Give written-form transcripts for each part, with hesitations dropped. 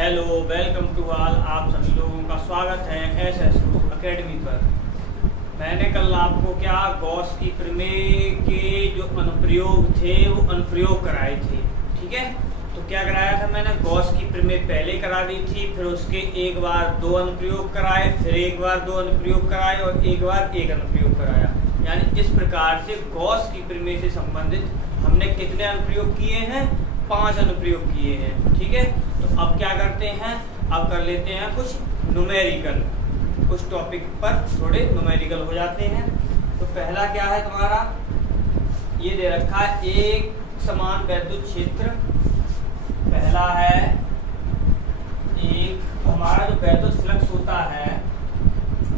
Hello, welcome to all. आप सभी लोगों का स्वागत है एसएसओ एकेडमी पर। मैंने कल आपको गॉस की प्रमेय के जो अनुप्रयोग थे वो अनुप्रयोग कराए थे। ठीक है, तो क्या कराया था मैंने? गॉस की प्रमेय पहले करा दी थी, फिर उसके एक बार दो अनुप्रयोग कराए, फिर एक बार दो अनुप्रयोग कराए और एक बार एक अनुप्रयोग कराया। यानी इस प्रकार से गॉस की प्रमेय से संबंधित हमने कितने अनुप्रयोग किए हैं? 5 अनुप्रयोग किए हैं। ठीक है, तो अब क्या करते हैं, अब कर लेते हैं कुछ न्यूमेरिकल। कुछ टॉपिक पर थोड़े न्यूमेरिकल हो जाते हैं। तो पहला क्या है तुम्हारा, ये दे रखा है एक समान वैद्युत क्षेत्र। पहला है एक हमारा जो वैद्युत फ्लक्स होता है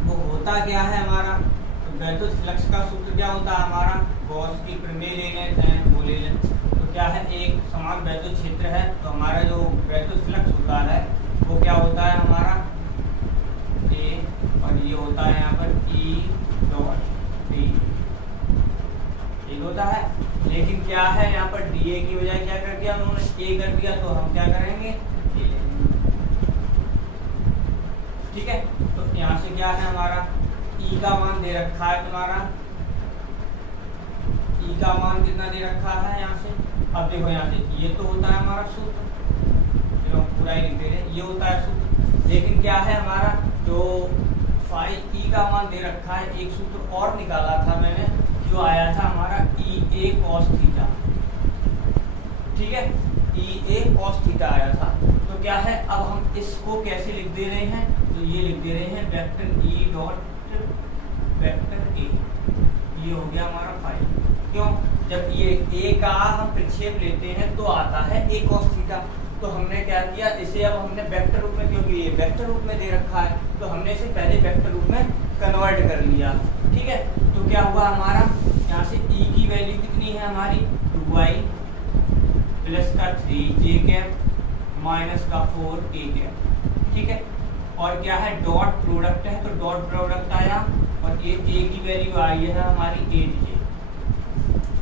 वो होता क्या है हमारा, तो वैद्युत फ्लक्स का सूत्र क्या होता है हमारा, गॉस की प्रमेय ले लेते हैं, वो ले लें। तो क्या है, एक समान वैद्युत क्षेत्र है, तो हमारा जो वैद्युत फ्लक्स होता है वो क्या होता है हमारा ए, और ये होता है यहाँ पर ई डॉट डी, ये होता है। लेकिन क्या है यहाँ पर डी ए की बजाय क्या कर दिया उन्होंने, ए कर दिया, तो हम क्या करेंगे ए लेंगे। ठीक है, तो यहाँ से क्या है हमारा ई का मान दे रखा है तुम्हारा, ई का मान कितना दे रखा है यहाँ से। अब देखो यहाँ से ये तो होता है हमारा सूत्र, चलो पूरा ही लिख दे रहे हैं, ये होता है सूत्र। लेकिन क्या है हमारा जो फाई ई का मान दे रखा है, एक सूत्र और निकाला था मैंने जो आया था हमारा ई ए कॉस थीटा। ठीक है, ई ए कॉस थीटा आया था। तो क्या है, अब हम इसको कैसे लिख दे रहे हैं, तो ये लिख दे रहे हैं vector E dot vector A, ये हो गया हमारा फाई। क्यों? जब ये ए का हम प्रक्षेप लेते हैं तो आता है ए कॉस थीटा। तो हमने क्या किया, इसे अब हमने वेक्टर रूप में, क्योंकि ये वेक्टर रूप में दे रखा है तो हमने इसे पहले वेक्टर रूप में कन्वर्ट कर लिया। ठीक है, तो क्या हुआ हमारा, यहाँ से ई की वैल्यू कितनी है हमारी 2i प्लस का 3j कैप माइनस का 4k कैप। ठीक है, और क्या है डॉट प्रोडक्ट है, तो डॉट प्रोडक्ट आया और ये ए की वैल्यू आई है हमारी 8j।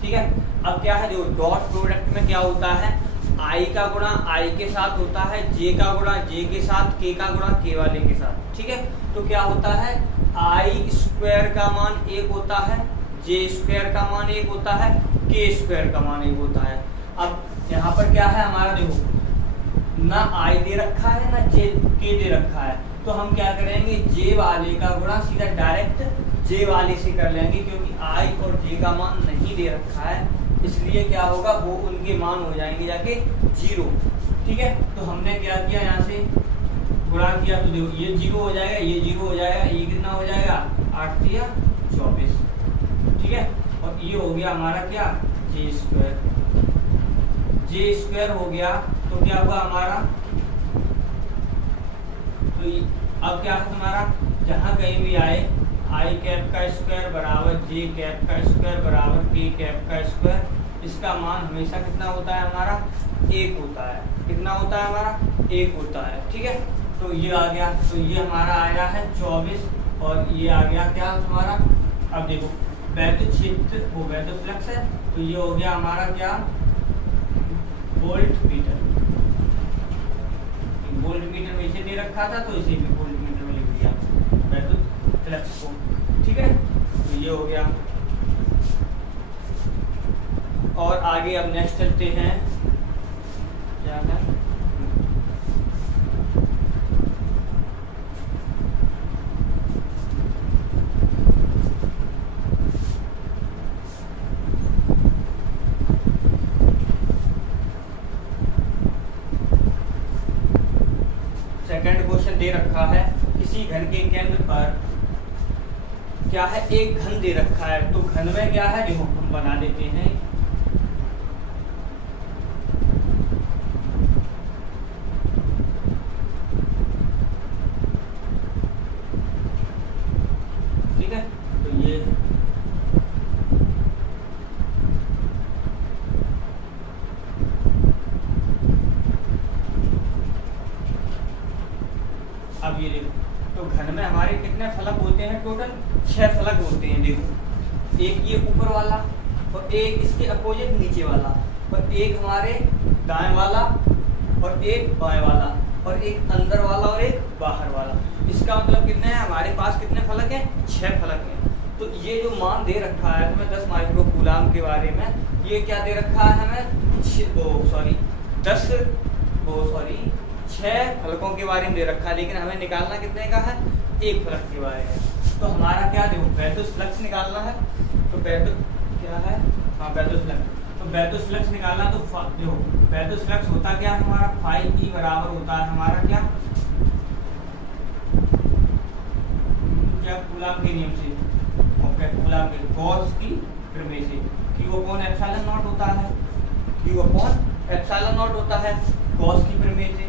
ठीक है, अब क्या है, जो डॉट प्रोडक्ट में क्या होता है, आई का गुणा आई के साथ होता है, जे का गुणा जे के साथ, के का गुणा के वाले के साथ। ठीक है, तो क्या होता है आई स्क्वायर का मान 1 होता है, जे स्क्वायर का मान 1 होता है, के स्क्वायर का मान 1 होता है। अब यहाँ पर क्या है हमारा, देखो ना आई दे रखा है ना जे के दे रखा है, तो हम क्या करेंगे, जे वाले का गुणा सीधा डायरेक्ट जे वाले से कर लेंगे, क्योंकि आई और जे का मान नहीं दे रखा है, इसलिए क्या होगा वो उनके मान हो जाएंगे जाके 0। ठीक है, तो हमने क्या किया, यहाँ से गुणा किया तो देखो ये 0 हो जाएगा, ये 0 हो जाएगा, ये कितना हो जाएगा 8 या 24। ठीक है, और ये हो गया हमारा क्या जे स्क्वायर, जे स्क्वायर हो गया। तो क्या हुआ हमारा, तो अब क्या है तुम्हारा, जहाँ कहीं भी आए आई कैप का स्क्वायर बराबर जे कैप का स्क्वायर बराबर के कैप का स्क्वायर, इसका मान हमेशा कितना होता है हमारा 1 होता है। कितना होता है हमारा 1 होता है। ठीक है, तो ये आ गया, तो ये हमारा आया है 24 और ये आ गया क्या तुम्हारा, अब देखो वैद्युत क्षेत्र वो वैद्युत फ्लक्स है, तो ये हो गया हमारा क्या वोल्ट मीटर। वोल्ट मीटर में इसे दे रखा था तो इसे भी वोल्ट मीटर में लिख दिया वैद्युत फ्लक्स को। ठीक है, तो ये हो गया। और आगे अब नेक्स्ट चलते हैं, क्या है सेकंड क्वेश्चन दे रखा है, किसी घन के केंद्र पर क्या है एक घन दे रखा है, तो घन में क्या है, देखो हम बना देते हैं। ठीक है, तो ये अब ये देखो, तो घन में हमारे कितने फलक होते हैं, टोटल 6 फलक होते हैं। देखो एक ये ऊपर वाला और एक इसके अपोजिट नीचे वाला, और एक हमारे दाएं वाला और एक बाएं वाला और एक इसका मतलब कितने हैं हमारे पास, कितने फलक हैं, 6 फलक हैं। तो ये जो मान दे रखा है हमें 10 माइक्रो कूलाम के बारे में, ये क्या दे रखा है हमें 6 फलकों के बारे में दे रखा है, लेकिन हमें निकालना कितने का है, 1 फलक के बारे में। तो हमारा क्या देखो वैद्युत फ्लक्स निकालना है, तो वैद्युत क्या है, हाँ वैद्युत फ्लक्स, तो वैद्युत फ्लक्स निकालना, तो देखो वैद्युत फ्लक्स होता क्या है हमारा, फाई ई बराबर होता है हमारा क्या कूलाम के नियम से, कूलाम के गॉस की प्रमेय से, Q अपॉन एप्सिलॉन नॉट होता है, Q अपॉन एप्सिलॉन नॉट होता है गॉस की प्रमेय से।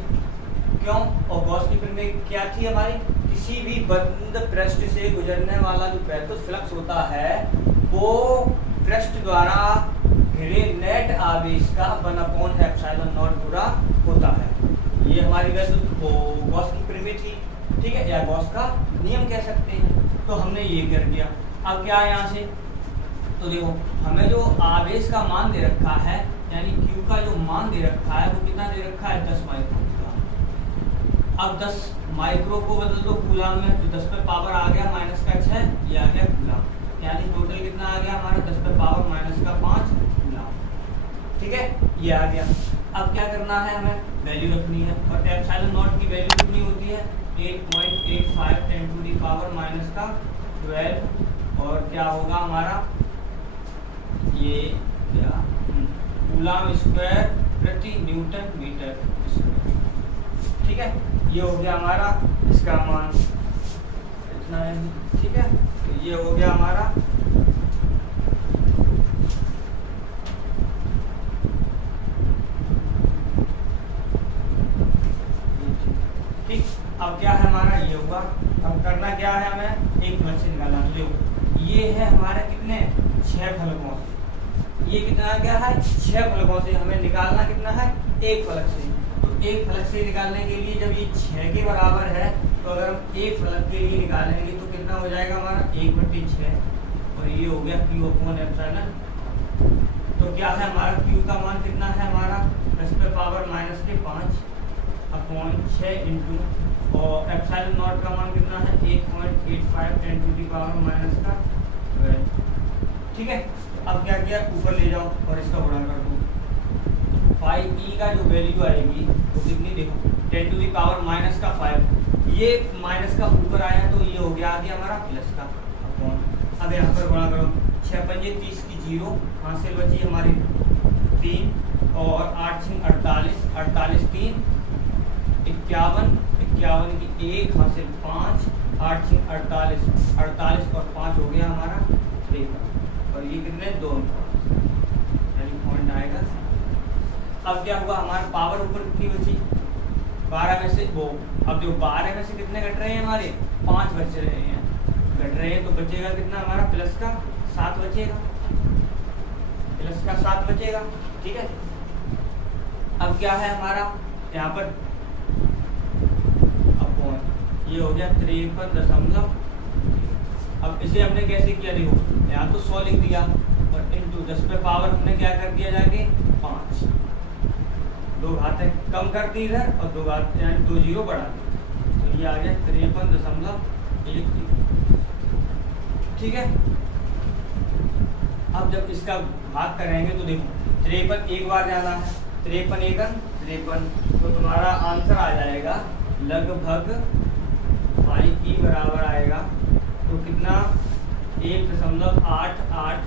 क्यों, और गॉस की प्रमेय क्या थी हमारी, किसी भी बंद पृष्ठ से गुजरने वाला जो वैद्युत फ्लक्स होता है वो पृष्ठ द्वारा घिरे नेट आवेश का 1 अपॉन एप्सिलॉन नॉट गुणा होता है। ये हमारी वैद्युत गॉस की प्रमेय थी, ठीक है, या गॉस का नियम कह सकते हैं। तो हमने ये कर दिया। अब क्या है यहाँ से, तो देखो हमें जो आवेश का मान दे रखा है, यानी Q का जो मान दे रखा है वो कितना दे रखा है, 10 माइक्रो कूलाम। अब 10 माइक्रो को बदल दो कूलाम में, तो 10 पे पावर आ गया -6, ये आ गया कूलाम, यानी टोटल कितना आ गया हमारा 10 पे पावर -5 कूलाम, ठीक है, ये आ गया। अब क्या करना है, हमें वैल्यू रखनी है, और एप्सिलॉन नॉट की वैल्यू कितनी होती है, 8.85 10⁻12, और क्या होगा हमारा ये क्या कूलाम स्क्वायर प्रति न्यूटन मीटर, ठीक है, ये हो गया हमारा इसका मान इतना है, ठीक है, तो ये हो गया हमारा ठीक। अब क्या है हमारा ये होगा, अब करना क्या है, हमें एक फ्लक्स निकालना। देखो ये है हमारा कितने 6 फलकों से, ये कितना क्या है 6 फलकों से, हमें निकालना कितना है 1 फलक से। तो 1 फलक से निकालने के लिए जब ये 6 के बराबर है, तो अगर हम 1 फलक के लिए निकालेंगे तो कितना हो जाएगा हमारा 1/6, और ये हो गया Q अपॉन एप्सिलॉन। तो क्या है हमारा Q का मान कितना है हमारा 10 पे पावर -5 अपॉन 6 इंटू, और एप्सिलॉन नॉट का मान कितना है 8.85 10⁻12, ठीक है। अब क्या किया, ऊपर ले जाओ और इसका गुणा कर दो। फाई ई का जो वैल्यू आएगी वो कितनी, देखो 10⁻⁻5, ये माइनस का ऊपर आया तो ये हो गया आगे हमारा प्लस का अपॉन। अब यहाँ पर गुणा करो, 6 पंजे 30 की 0, हासिल बची हमारी 3, और 8 6 48, 48 3 51, 51 की 1 हासिल 5, 8 6 48, 48 और 5 हो गया हमारा 53, और ये कितने 2 यानी पॉइंट आएगा। अब क्या हुआ, हमारा पावर ऊपर कितनी बची 12 में से वो, अब जो 12 में से कितने घट रहे हैं हमारे 5 बच रहे हैं, घट रहे हैं, तो बचेगा कितना हमारा प्लस का 7 बचेगा, प्लस का 7 बचेगा, ठीक है। अब क्या है हमारा यहाँ पर अपॉन, ये हो गया 53.0। अब इसे हमने कैसे किया, देखो यहाँ तो 100 लिख दिया, और इंटू 10 पे पावर हमने क्या कर दिया जाके 5, 2 घातें कम कर दी इधर, और 2 घात यानी 2 0 बढ़ा दी, तो ये आ गया 53.13, ठीक है। अब जब इसका भाग करेंगे तो देखो 53 एक बार जाना है, 53 एकम 53, तो तुम्हारा आंसर आ जाएगा लगभग फाई ई बराबर आएगा, तो कितना 1.88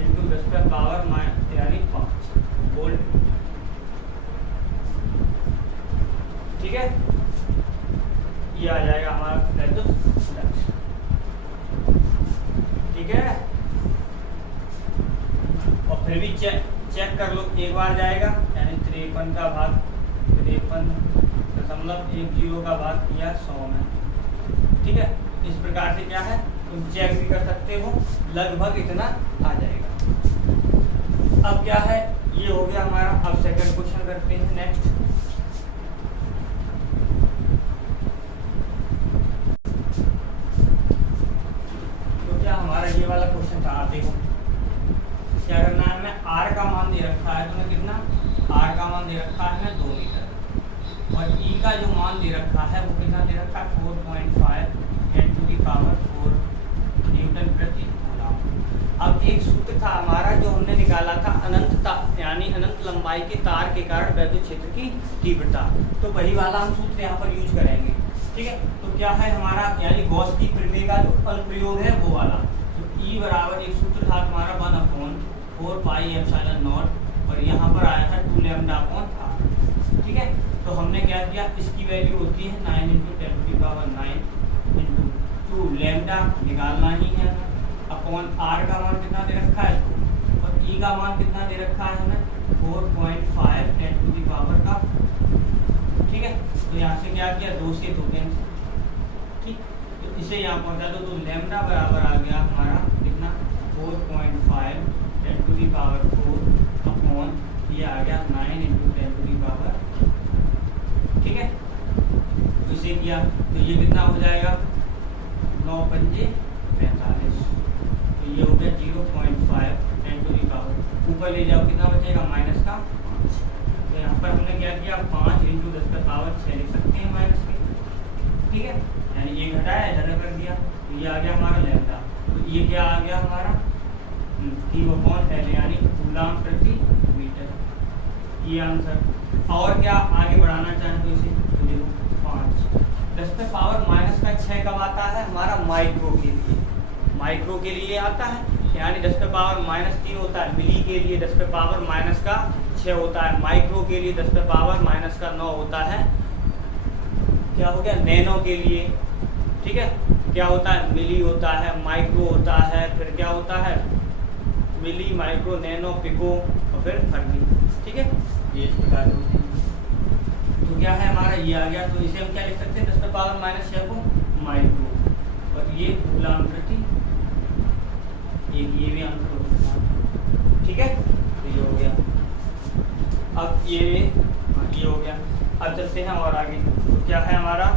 इंटू 10 पे पावर यानी 5 वोल्ट, ठीक है, ये आ जाएगा हमारा वैद्युत फ्लक्स, ठीक है। और फिर भी चेक कर लो, एक बार जाएगा यानी 53 का भाग 53.10 का भाग किया 100 में, ठीक है। इस प्रकार से क्या है तुम चेक भी कर सकते हो, लगभग इतना आ जाएगा। अब क्या है, ये हो गया हमारा। अब सेकंड क्वेश्चन करते हैं नेक्स्ट। तो क्या हमारा ये वाला क्वेश्चन था, आप देखो क्या करना है, हमें R का मान दे रखा है, तुम्हें कितना R का मान दे रखा है 2 मीटर, और E का का जो मान दे रखा है वो कितना दे रखा है 4.5 10⁴ न्यूटन प्रति कूलम। अब एक सूत्र था हमारा जो हमने निकाला था अनंतता यानी अनंत लंबाई के तार के कारण वैद्युत क्षेत्र की तीव्रता, तो वही वाला हम सूत्र यहाँ पर यूज करेंगे। ठीक है, तो क्या है हमारा यानी गॉस की प्रमेय का जो अनुप्रयोग है वो वाला, तो E बराबर एक सूत्र था तुम्हारा 1/4 पाई एप्सिलॉन नॉट और यहाँ पर आया था 2 लैम्डा अपॉन r। ठीक है, तो हमने क्या किया, इसकी वैल्यू होती है 9 × 10⁹ इंटू 2 लैम्डा निकालना ही है अपॉन r का मान कितना दे रखा है 2 और E का मान कितना दे रखा है हमें 4.5 10⁻⁴। ठीक है, तो यहाँ से क्या किया 2 से 2 कैंसिल। ठीक, तो इसे यहाँ पहुँचा दो तो लैम्डा बराबर आ गया हमारा कितना 4.5 10⁴ अपॉन ये आ गया 9 × 10⁻। ठीक है, तो इसे किया तो ये कितना हो जाएगा 9 × 5 = 45, तो ये हो गया 0.5 10⁻। ऊपर ले जाओ कितना बचेगा माइनस का 5, तो यहाँ पर हमने क्या किया 5 × 10⁶ लिख सकते हैं माइनस के। ठीक है, यानी ये घटाया इधर कर दिया, तो ये आ गया हमारा लैम्डा, तो ये क्या आ गया हमारा Q/L यानी कूलम प्रति मीटर, ये आंसर। और क्या आगे बढ़ाना चाहें तो इसे तो देखो 5 10⁻⁻6 कब आता है हमारा माइक्रो के लिए, माइक्रो के लिए आता है यानी 10⁻³ होता है, मिली के लिए 10⁻⁻6 होता है, माइक्रो के लिए 10⁻⁹ होता है, क्या हो गया नैनो के लिए। ठीक है, क्या होता है मिली होता है, माइक्रो होता है, फिर क्या होता है मिली, माइक्रो, नैनो, पिको और फिर फर्मी। ठीक है, ये इस प्रकार से होते हैं। तो क्या है हमारा ये आ गया, तो इसे हम क्या लिख सकते हैं 10⁻⁻6 को माइक्रो और ये कूलम प्रति, ये भी आंसर हो सकता है। ठीक है, तो ये हो गया। अब ये हो गया, अब चलते हैं और आगे, तो क्या है हमारा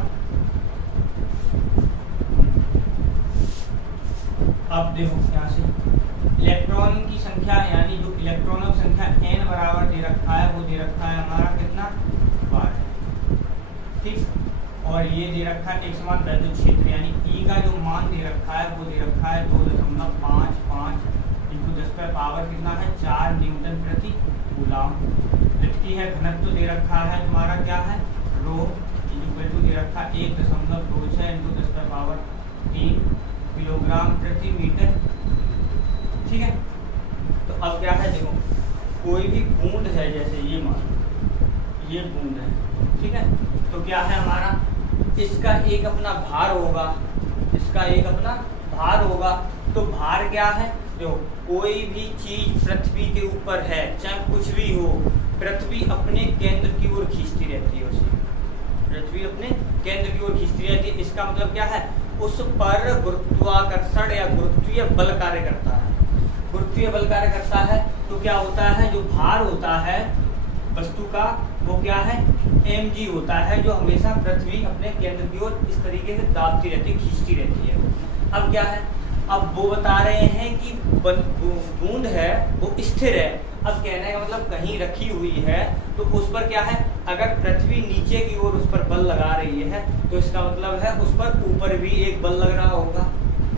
अब देखो यहाँ से इलेक्ट्रॉन की संख्या यानी जो इलेक्ट्रॉनों की संख्या n बराबर दे रखा है वो दे रखा है हमारा कितना 12। ठीक, और ये दे रखा है एक समान वैद्युत क्षेत्र यानी E का जो मान दे रखा है वो दे रखा है 2.55 × 10⁻⁴ कितना है 4 न्यूटन प्रति कूलम। पृथ्वी है घनत्व दे रखा है तुम्हारा क्या है रो दे रखा 1.26 × 10⁻³ किलोग्राम प्रति मीटर। ठीक है, तो अब क्या है देखो कोई भी बूंद है, जैसे ये मान ये बूंद है, ठीक है, तो क्या है हमारा इसका एक अपना भार होगा, इसका एक अपना भार होगा, तो भार क्या है जो कोई भी चीज पृथ्वी के ऊपर है चाहे कुछ भी हो, पृथ्वी अपने केंद्र की ओर खींचती रहती है उसे, पृथ्वी अपने केंद्र की ओर खींचती रहती है। इसका मतलब क्या है उस पर गुरुत्वाकर्षण या गुरुत्वीय बल कार्य करता है, गुरुत्वीय बल कार्य करता है, तो क्या होता है जो भार होता है वस्तु का वो क्या है mg होता है, जो हमेशा पृथ्वी अपने केंद्र की ओर इस तरीके से दाबती रहती है, खींचती रहती है। अब क्या है, अब वो बता रहे हैं कि बूंद है वो स्थिर है, अब कहने का मतलब कहीं रखी हुई है तो उस पर क्या है अगर पृथ्वी नीचे की ओर उस पर बल लगा रही है तो इसका मतलब है उस पर ऊपर भी एक बल लग रहा होगा।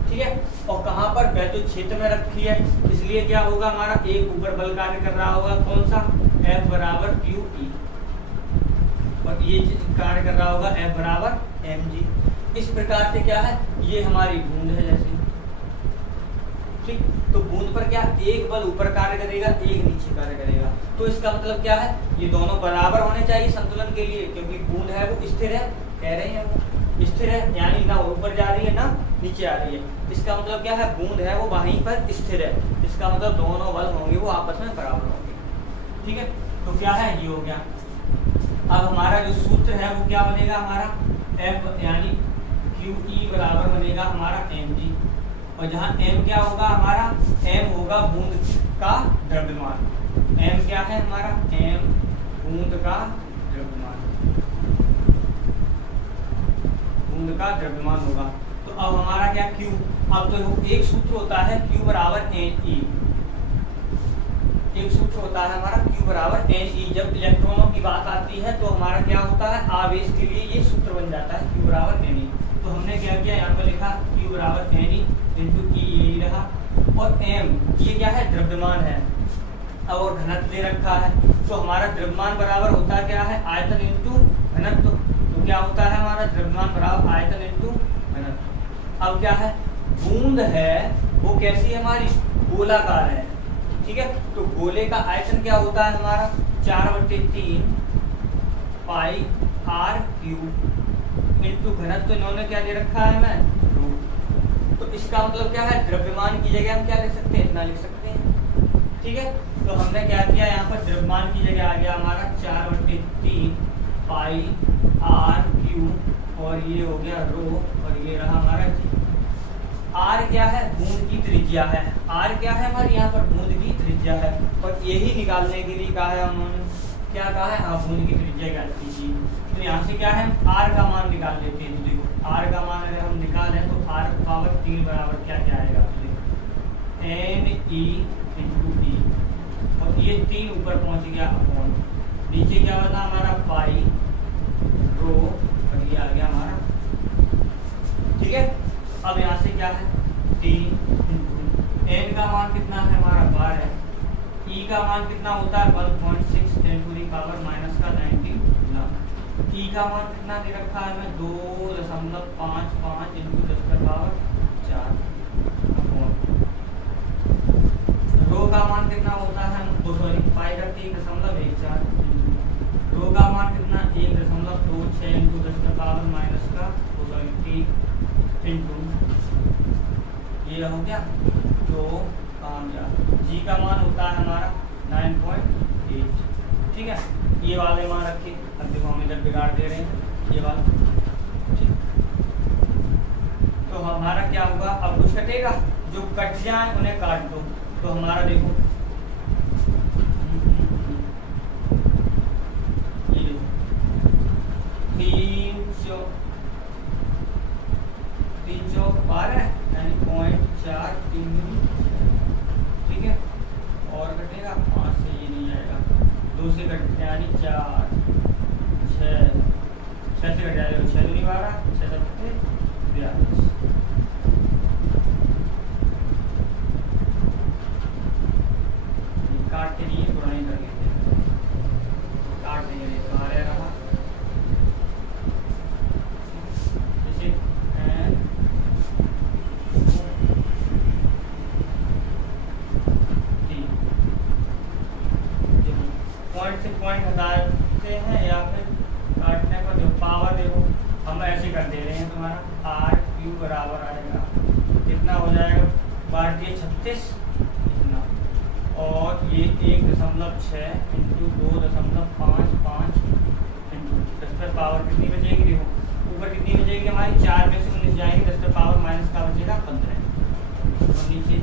ठीक है, और कहाँ पर वैद्युत क्षेत्र में रखी है इसलिए क्या होगा हमारा एक ऊपर बल कार्य कर रहा होगा, कौन सा F = QE, और ये कार्य कर रहा होगा F = mg। इस प्रकार से क्या है ये हमारी बूंद है जैसे, ठीक, तो बूंद पर क्या एक बल ऊपर कार्य करेगा एक नीचे कार्य करेगा, तो इसका मतलब क्या है ये दोनों बराबर होने चाहिए संतुलन के लिए, क्योंकि बूंद है वो स्थिर है, कह रहे हैं वो स्थिर है यानी ना ऊपर जा रही है ना नीचे आ रही है, इसका मतलब क्या है बूंद है वो वहीं पर स्थिर है, इसका मतलब दोनों बल होंगे वो आपस में बराबर होंगे। ठीक है, तो क्या है ये हो गया। अब हमारा जो सूत्र है वो क्या बनेगा हमारा F यानी QE बराबर बनेगा हमारा mg, और जहाँ m क्या होगा हमारा m होगा बूंद का द्रव्यमान, m क्या है हमारा m बूंद का द्रव्यमान, बूंद का द्रव्यमान होगा। तो अब हमारा क्या Q, अब तो एक सूत्र होता है Q = NE, एक सूत्र होता है हमारा Q बराबर Ne। जब इलेक्ट्रॉनों की बात आती है तो हमारा क्या होता है, आवेश के लिए ये सूत्र बन जाता है Q बराबर Ne। तो हमने क्या किया, यहाँ पर लिखा Q बराबर Ne इंटू E, यही रहा, और M ये क्या है, द्रव्यमान है, और घनत्व दे रखा है। तो हमारा द्रव्यमान बराबर होता क्या है, आयतन इंटू घनत्व। तो क्या होता है हमारा द्रव्यमान बराबर आयतन इंटू घनत्व। अब क्या है, बूंद है वो कैसी है, हमारी गोलाकार है, ठीक है। तो गोले का आयतन क्या होता है हमारा 4/3 पाई आर क्यूब इंटू घनत्व, इन्होंने क्या दे रखा है हमें, रो। तो इसका मतलब क्या है, द्रव्यमान की जगह हम क्या लिख सकते हैं, इतना लिख सकते हैं, ठीक है। तो हमने क्या किया, यहाँ पर द्रव्यमान की जगह आ गया हमारा 4/3 पाई आर क्यूब, और ये हो गया रो, और ये रहा हमारा जी। आर क्या है, बूंद की त्रिज्या है, आर क्या है हमारी यहाँ पर बूंद की त्रिज्या है, और यही निकालने के लिए कहा है उन्होंने, क्या कहा है, हाँ बूंद की त्रिज्या ज्ञात कीजिए। तो यहाँ से क्या है, आर का मान निकाल लेते हैं। तो देखो आर का मान अगर हम निकालें तो आर पावर 3 बराबर क्या क्या आएगा, एन ई इंटू डी, और ये 3 ऊपर पहुंच गया अपॉन, नीचे क्या बना हमारा पाई रो, और ये आ गया हमारा, ठीक है। अब यहाँ से क्या है 3, एन का मान कितना है हमारा 12, ई का मान कितना होता है 1.6 10 टू द पावर माइनस का 19, ई का मान कितना दे रखा है हमें 2.55 इंटू 10 का पावर 4, रो का मान कितना होता है, सॉरी पाई का 3.14, रो का मान कितना 1.26 इंटू 10 का पावर माइनस का 3 इंटू, ये हो गया, तो काम गया। जी का मान होता है हमारा 9.8, ठीक है। ये वाले मान रखे, अब देखो हम इधर बिगाड़ दे रहे हैं ये वाला, ठीक। तो हमारा क्या होगा, अब कुछ कटेगा, जो कट जाए उन्हें काट दो। तो हमारा देखो ये देखो 3 चौक 12 यानी 0.43, ठीक है। और कटेगा 5 से, ये नहीं आएगा, 2 से कट यानी 4 6 से कट जाएगा, 6 दूनी 12 6 7 42, काट के लिए पुरानी कर लेते हैं, काट देंगे तो आ रहा, जैसे पॉइंट से पॉइंट हटाते हैं या फिर काटने पर जो पावर देखो हम ऐसे कर दे रहे हैं, तुम्हारा आर क्यू बराबर आएगा कितना हो जाएगा, 12×36 इतना, और ये 1.6 इंटू 2.55 इंटू 10 पर पावर कितनी बचेगी, देखो ऊपर कितनी बचेगी हमारी 4 में से 19 जाएंगे, 10 पर पावर माइनस का बचेगा 15, और नीचे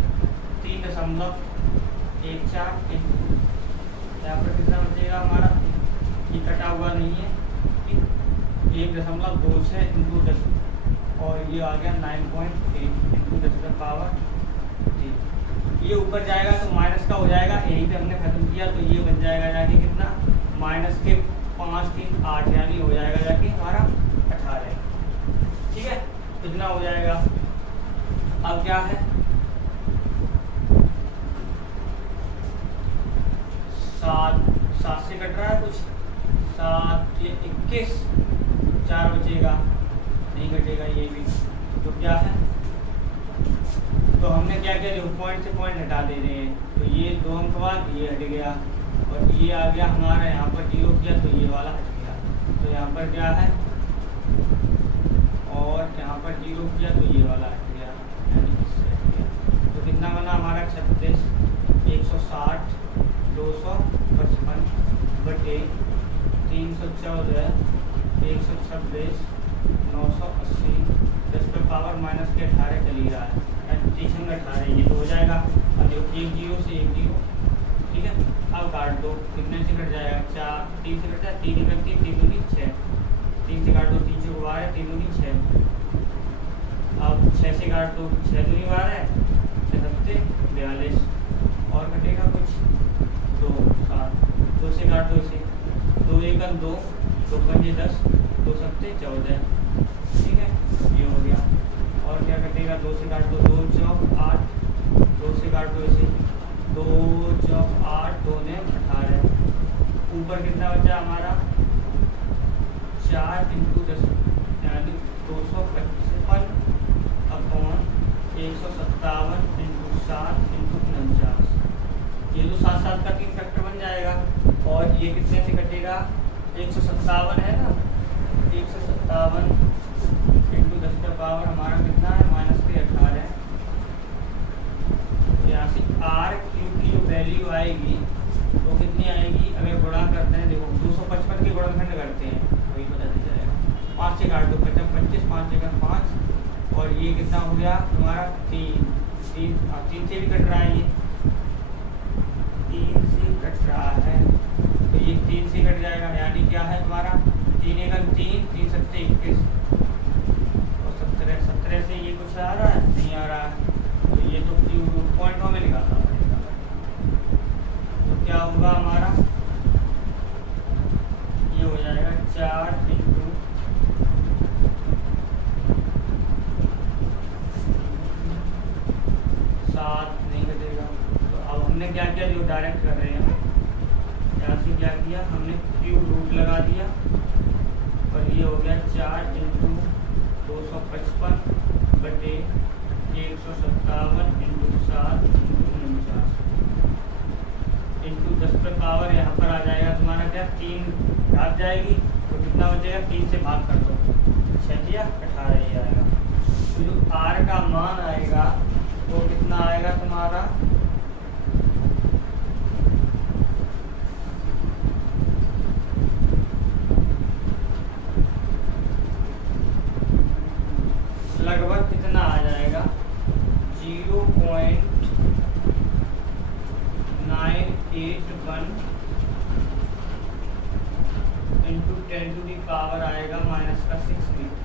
3.14 इंटू, यहाँ पर कितना बचेगा हमारा, ये कटा हुआ नहीं है, 1.26 इंटू 10, और ये आ गया 9.8 इंटू 10 पर पावर 3। ये ऊपर जाएगा तो माइनस का हो जाएगा, यहीं पे हमने खत्म किया, तो ये बन जाएगा जाके कितना, माइनस के 5 3 8 यानी हो जाएगा जाके हमारा 18, ठीक है। कितना हो जाएगा, अब क्या है 7 से कट रहा है कुछ, 7 ये 21, 4 बचेगा, नहीं कटेगा ये भी, तो क्या है, तो हमने क्या किया, जो पॉइंट से पॉइंट हटा दे रहे हैं, तो ये 2 अंक बाद ये हट गया, और ये आ गया हमारा, यहाँ पर 0 किया तो ये वाला हट गया, तो यहाँ पर क्या है, और यहाँ पर 0 किया तो ये वाला हट गया, यानी इससे हट गया, तो कितना बना हमारा 36, 160 255 बटे 314 126 980 10 पर पावर माइनस के 18 चल ही रहा है, 18, ये तो हो जाएगा, अब जो 1 0 से 1 0, ठीक है। अब काट दो, कितने से कट जाएगा, 4 3 से कट जाए, 3 इकट्ठी 3 दूनी 6, 3 से काट दो, 3 से 12 3 दूनी 6, अब 6 से काट दो, 6 दूनी 12 6 7 42, और कटेगा कुछ काट दो इसे, 2 एकम 2, 2 पंजे 10, 2 सत्ते 14, ठीक है, ये हो गया। और क्या कटेगा, 2 से काट दो, 2 चौक 8, 2 से काट दो इसे, 2 चौक 8, 2 ने 18, ऊपर कितना बचा हमारा 4 × 10 यानी 255 अपॉन 157 × 7 × 49, ये तो 7 का 3 फैक्टर बन जाएगा। और ये कितने से कटेगा, 157 है ना, 157 × 10 का पावर हमारा कितना है -18। यहाँ से आर क्यू की जो वैल्यू आएगी वो कितनी आएगी, अगर गुणा करते हैं, देखो 255 के गुणनखंड करते हैं वही पता चल जाएगा। 5 से काट दो, 25 25, 5 जगह 5, और ये कितना हो गया तुम्हारा 3 से भी कट रहा है, ये 3 से कट रहा है, तो ये 3 से कट जाएगा, यानी क्या है तुम्हारा 3 एकम 3, 3 सत्ते 21, और 17 से ये कुछ आ रहा है, नहीं आ रहा है, तो ये तो पॉइंटों में निकालना पड़ेगा। तो क्या होगा हमारा, ये हो जाएगा 4 × 7 नहीं कटेगा। तो अब हमने क्या किया, जो डायरेक्ट कर रहे हैं, यहाँ से क्या किया हमने क्यूब रूट लगा दिया, और ये हो गया 4 × 255 बटे 157 × 7 × 49 इंटू 10 पे पावर यहाँ पर आ जाएगा तुम्हारा क्या, 3 भाग जाएगी, तो कितना बचेगा, 3 से भाग कर दो, 6 या 18 ही आएगा। तो जो आर का मान आएगा वो कितना आएगा तुम्हारा, लगभग कितना आ जाएगा, 0.981 इंटू 10⁻⁻6 मीटर,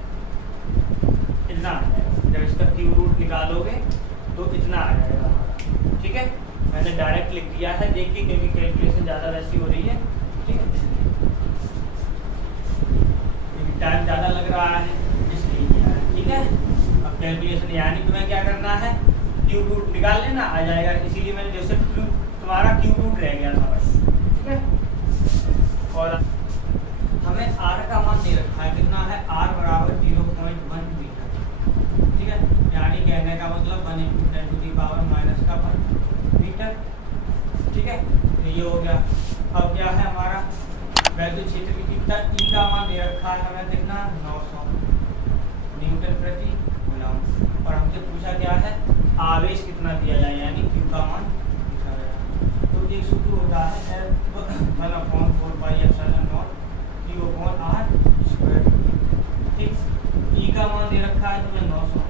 इतना आ जाएगा। जब इसका क्यूब रूट निकालोगे तो इतना आ जाएगा हमारा, ठीक है। मैंने डायरेक्ट लिख दिया है, देखिए क्योंकि कैलकुलेशन ज़्यादा वैसी हो रही है, ठीक है, क्योंकि टाइम ज़्यादा लग रहा है इसलिए, ठीक है। अब कैलकुलेशन यानी तुम्हें क्या करना है, क्यूब रूट निकाल लेना, आ जाएगा। इसीलिए मैंने जैसे तुम्हारा क्यूब रूट रह गया था बस, ठीक है। और हमें आर का मान दे रखा है, कितना है, आर बराबर 0.1 मीटर, ठीक है, यानी कहने का मतलब 1 × 10⁻⁻1 मीटर, ठीक है। तो ये हो गया। अब क्या है हमारा वैद्युत क्षेत्र की तीव्रता ई का मान दे रखा है हमें, कितना 900 न्यूटन प्रति कूलम, और हमसे पूछा क्या है, आवेश कितना दिया जाए, यानी क्यू का मान पूछा गया। तो एक सूत्र होता है 1/4πε0 Q/r², ठीक। ई का मान दे रखा है तुम्हें 900,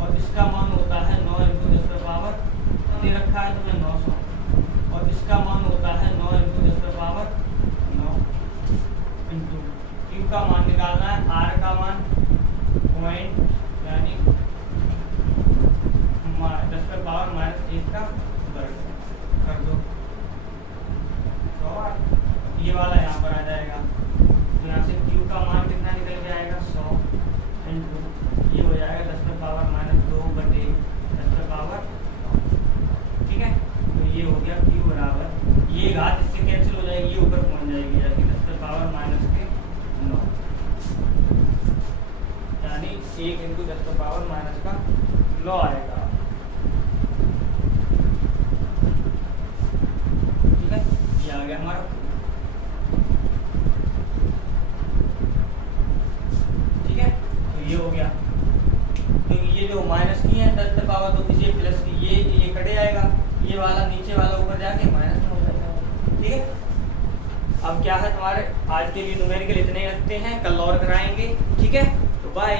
और इसका मान होता है 9 × 10 पे पावर, दे रखा है तुम्हें 900, और इसका मान होता है 9 × 10 पे पावर 9 इंटू क्यू का मान निकालना है, आर का मान पॉइंट यानी 10 पे पावर -1 का वर्ग कर दो, तो ये वाला यहाँ पर आ जाएगा। तो यहाँ से क्यू का मान कितना निकल के आएगा, 100 इंटू ये हो जाएगा 10 पे पावर -2 बटे 10 पे पावर 9, ठीक है। तो ये हो गया क्यू बराबर, ये घात इससे कैंसिल हो जाएगी, ये ऊपर पहुँच जाएगी जाके 10 पे पावर -9, यानी 1 × 10 पे पावर -9 आएगा, ठीक है। ये आ गया हमारा, ठीक है। तो ये हो गया, क्योंकि ये जो माइनस की है 10 पे पावर, तो इसे प्लस की, ये कटे जाएगा, ये वाला नीचे वाला ऊपर जाके माइनस में हो जाएगा, ठीक है। अब क्या है तुम्हारे आज के लिए न्यूमेरिकल इतने ही रखते हैं, कल और कराएंगे, ठीक है। तो बाय।